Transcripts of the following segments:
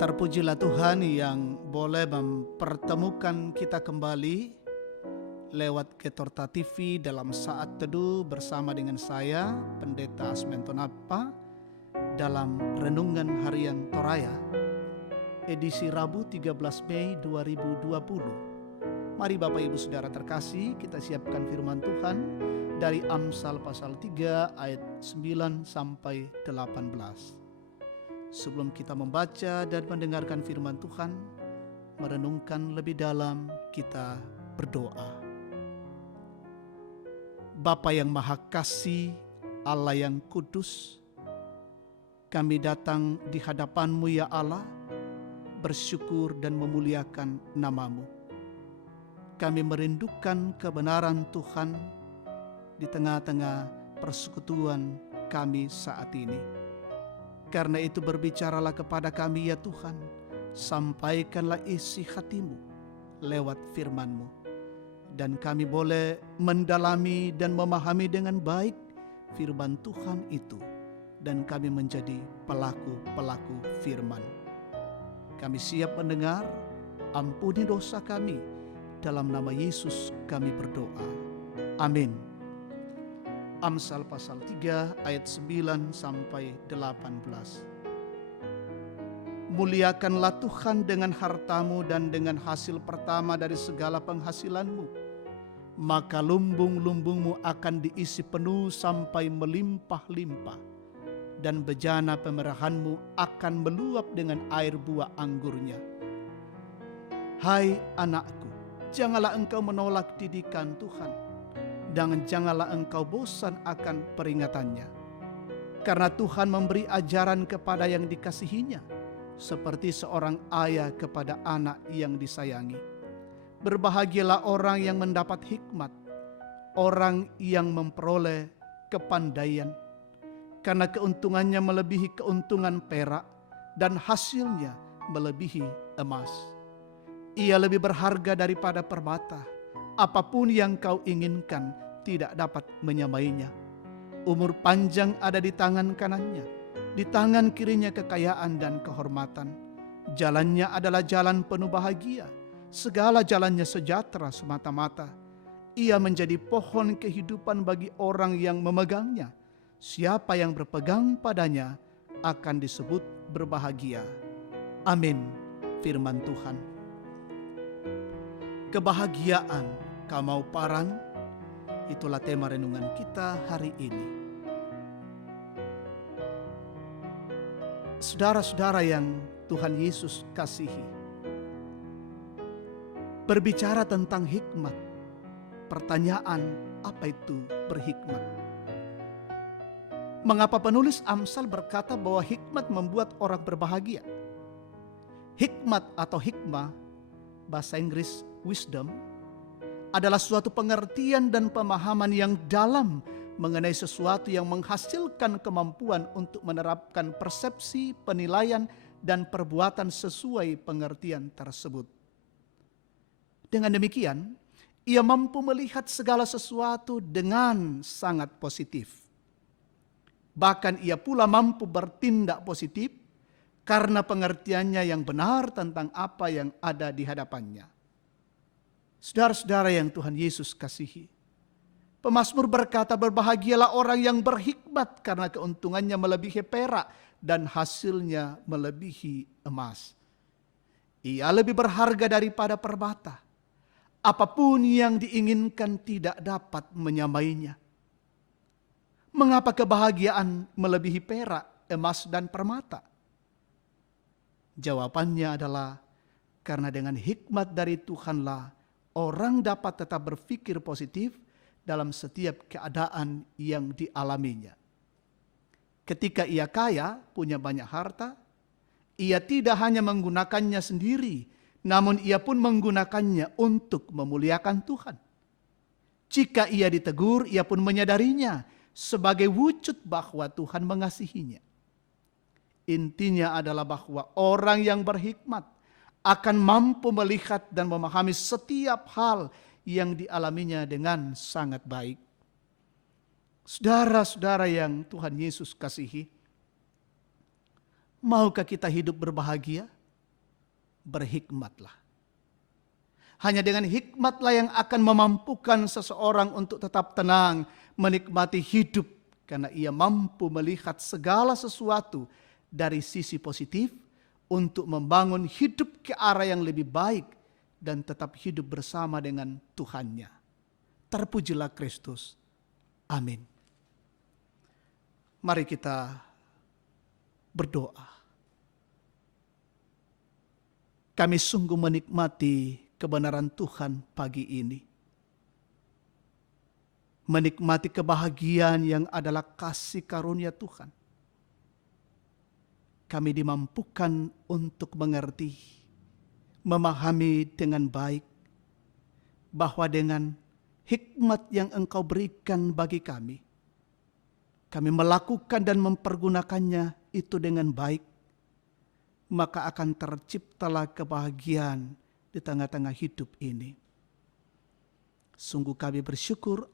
Terpujilah Tuhan yang boleh mempertemukan kita kembali lewat Getorta TV dalam saat teduh bersama dengan saya, Pendeta Asmento Napa, dalam Renungan Harian Toraya, edisi Rabu 13 Mei 2020. Mari Bapak Ibu Saudara terkasih, kita siapkan firman Tuhan dari Amsal pasal 3 ayat 9 sampai 18. Sebelum kita membaca dan mendengarkan firman Tuhan, merenungkan lebih dalam, kita berdoa. Bapa yang Maha Kasih, Allah yang kudus, kami datang di hadapan-Mu ya Allah, bersyukur dan memuliakan nama-Mu. Kami merindukan kebenaran Tuhan di tengah-tengah persekutuan kami saat ini. Karena itu berbicaralah kepada kami ya Tuhan, sampaikanlah isi hati-Mu lewat firman-Mu. Dan kami boleh mendalami dan memahami dengan baik firman Tuhan itu. Dan kami menjadi pelaku-pelaku firman. Kami siap mendengar, ampuni dosa kami. Dalam nama Yesus kami berdoa. Amin. Amsal pasal 3 ayat 9 sampai 18. Muliakanlah Tuhan dengan hartamu dan dengan hasil pertama dari segala penghasilanmu. Maka lumbung-lumbungmu akan diisi penuh sampai melimpah-limpah. Dan bejana pemerahanmu akan meluap dengan air buah anggurnya. Hai anakku, janganlah engkau menolak didikan Tuhan. Dan janganlah engkau bosan akan peringatannya. Karena Tuhan memberi ajaran kepada yang dikasihinya, seperti seorang ayah kepada anak yang disayangi. Berbahagialah orang yang mendapat hikmat, orang yang memperoleh kepandaian. Karena keuntungannya melebihi keuntungan perak, dan hasilnya melebihi emas. Ia lebih berharga daripada permata. Apapun yang kau inginkan tidak dapat menyamainya. Umur panjang ada di tangan kanannya, di tangan kirinya kekayaan dan kehormatan. Jalannya adalah jalan penuh bahagia, segala jalannya sejahtera semata-mata. Ia menjadi pohon kehidupan bagi orang yang memegangnya. Siapa yang berpegang padanya akan disebut berbahagia. Amin. Firman Tuhan. Kebahagiaan kamauparan, itulah tema renungan kita hari ini. Saudara-saudara yang Tuhan Yesus kasihi, berbicara tentang hikmat, pertanyaan apa itu berhikmat? Mengapa penulis Amsal berkata bahwa hikmat membuat orang berbahagia? Hikmat atau hikmah, bahasa Inggris wisdom, adalah suatu pengertian dan pemahaman yang dalam mengenai sesuatu yang menghasilkan kemampuan untuk menerapkan persepsi, penilaian, dan perbuatan sesuai pengertian tersebut. Dengan demikian, ia mampu melihat segala sesuatu dengan sangat positif. Bahkan ia pula mampu bertindak positif karena pengertiannya yang benar tentang apa yang ada di hadapannya. Saudara-saudara yang Tuhan Yesus kasihi, pemazmur berkata, berbahagialah orang yang berhikmat karena keuntungannya melebihi perak dan hasilnya melebihi emas. Ia lebih berharga daripada permata. Apapun yang diinginkan tidak dapat menyamainya. Mengapa kebahagiaan melebihi perak, emas, dan permata? Jawabannya adalah karena dengan hikmat dari Tuhanlah orang dapat tetap berpikir positif dalam setiap keadaan yang dialaminya. Ketika ia kaya, punya banyak harta, ia tidak hanya menggunakannya sendiri, namun ia pun menggunakannya untuk memuliakan Tuhan. Jika ia ditegur, ia pun menyadarinya sebagai wujud bahwa Tuhan mengasihinya. Intinya adalah bahwa orang yang berhikmat akan mampu melihat dan memahami setiap hal yang dialaminya dengan sangat baik. Saudara-saudara yang Tuhan Yesus kasihi, maukah kita hidup berbahagia? berhikmatlah. Hanya dengan hikmatlah yang akan memampukan seseorang untuk tetap tenang menikmati hidup, karena ia mampu melihat segala sesuatu dari sisi positif untuk membangun hidup ke arah yang lebih baik dan tetap hidup bersama dengan Tuhannya. Terpujilah Kristus. Amin. Mari kita berdoa. Kami sungguh menikmati kebenaran Tuhan pagi ini. Menikmati kebahagiaan yang adalah kasih karunia Tuhan. Kami dimampukan untuk mengerti, memahami dengan baik, bahwa dengan hikmat yang Engkau berikan bagi kami melakukan dan mempergunakannya itu dengan baik, maka akan terciptalah kebahagiaan di tengah-tengah hidup ini. Sungguh kami bersyukur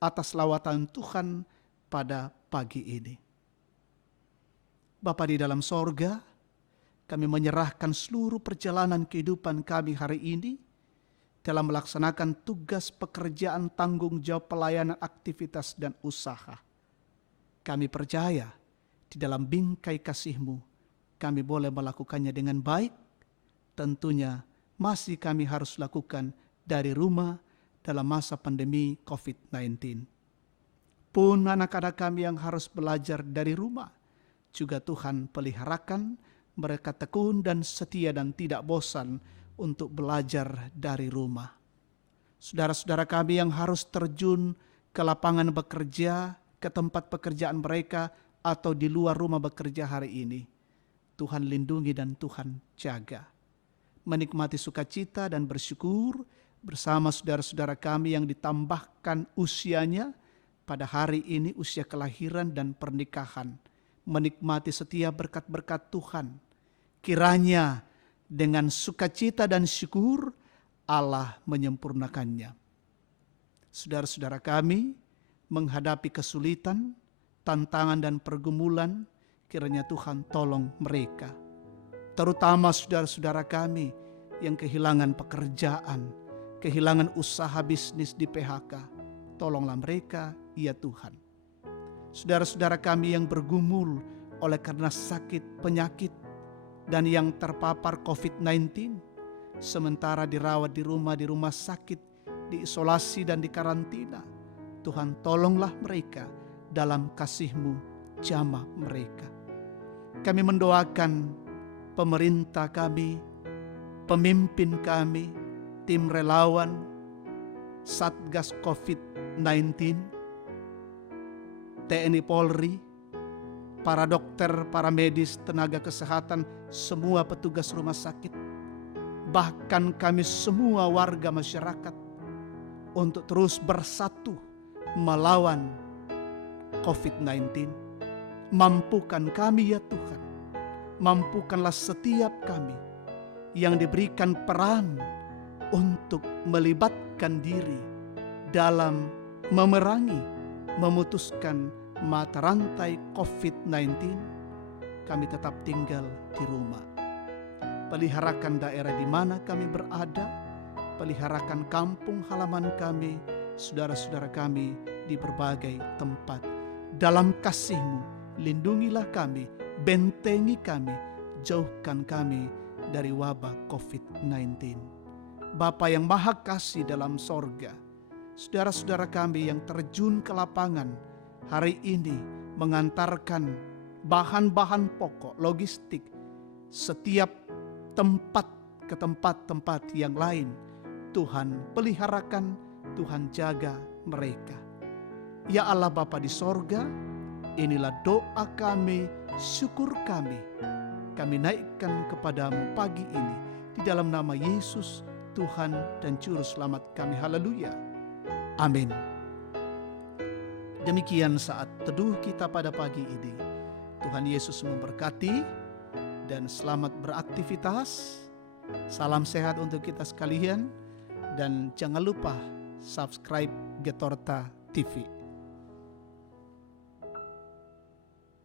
atas lawatan Tuhan pada pagi ini. Bapa di dalam sorga, kami menyerahkan seluruh perjalanan kehidupan kami hari ini dalam melaksanakan tugas pekerjaan, tanggung jawab, pelayanan, aktivitas, dan usaha. Kami percaya di dalam bingkai kasih-Mu kami boleh melakukannya dengan baik. Tentunya masih kami harus lakukan dari rumah dalam masa pandemi COVID-19. Pun anak-anak kami yang harus belajar dari rumah, juga Tuhan peliharakan mereka tekun dan setia dan tidak bosan untuk belajar dari rumah. Saudara-saudara kami yang harus terjun ke lapangan bekerja, ke tempat pekerjaan mereka, atau di luar rumah bekerja hari ini, Tuhan lindungi dan Tuhan jaga. Menikmati sukacita dan bersyukur bersama saudara-saudara kami yang ditambahkan usianya pada hari ini, usia kelahiran dan pernikahan. Menikmati setiap berkat-berkat Tuhan. Kiranya dengan sukacita dan syukur Allah menyempurnakannya. Saudara-saudara kami menghadapi kesulitan, tantangan dan pergumulan, kiranya Tuhan tolong mereka. Terutama saudara-saudara kami yang kehilangan pekerjaan, kehilangan usaha bisnis di PHK. Tolonglah mereka, ya Tuhan. Saudara-saudara kami yang bergumul oleh karena sakit, penyakit, dan yang terpapar COVID-19, sementara dirawat di rumah sakit, diisolasi dan dikarantina. Tuhan tolonglah mereka dalam kasih-Mu, jamah mereka. Kami mendoakan pemerintah kami, pemimpin kami, tim relawan, Satgas COVID-19, TNI Polri, para dokter, para medis, tenaga kesehatan, semua petugas rumah sakit, bahkan kami semua warga masyarakat untuk terus bersatu melawan COVID-19. Mampukan kami ya Tuhan, mampukanlah setiap kami yang diberikan peran untuk melibatkan diri dalam memerangi, memutuskan mata rantai COVID-19, kami tetap tinggal di rumah. Peliharakan daerah di mana kami berada, peliharakan kampung halaman kami, saudara-saudara kami di berbagai tempat. Dalam kasih-Mu, lindungilah kami, bentengi kami, jauhkan kami dari wabah COVID-19. Bapa yang Maha Kasih dalam sorga, saudara-saudara kami yang terjun ke lapangan hari ini mengantarkan bahan-bahan pokok, logistik, setiap tempat ke tempat-tempat yang lain. Tuhan peliharakan, Tuhan jaga mereka. Ya Allah Bapa di sorga, inilah doa kami, syukur kami naikkan kepadamu pagi ini. Di dalam nama Yesus, Tuhan dan Juru Selamat kami. Haleluya. Amin. Demikian saat teduh kita pada pagi ini. Tuhan Yesus memberkati dan selamat beraktivitas. Salam sehat untuk kita sekalian dan jangan lupa subscribe Getorta TV.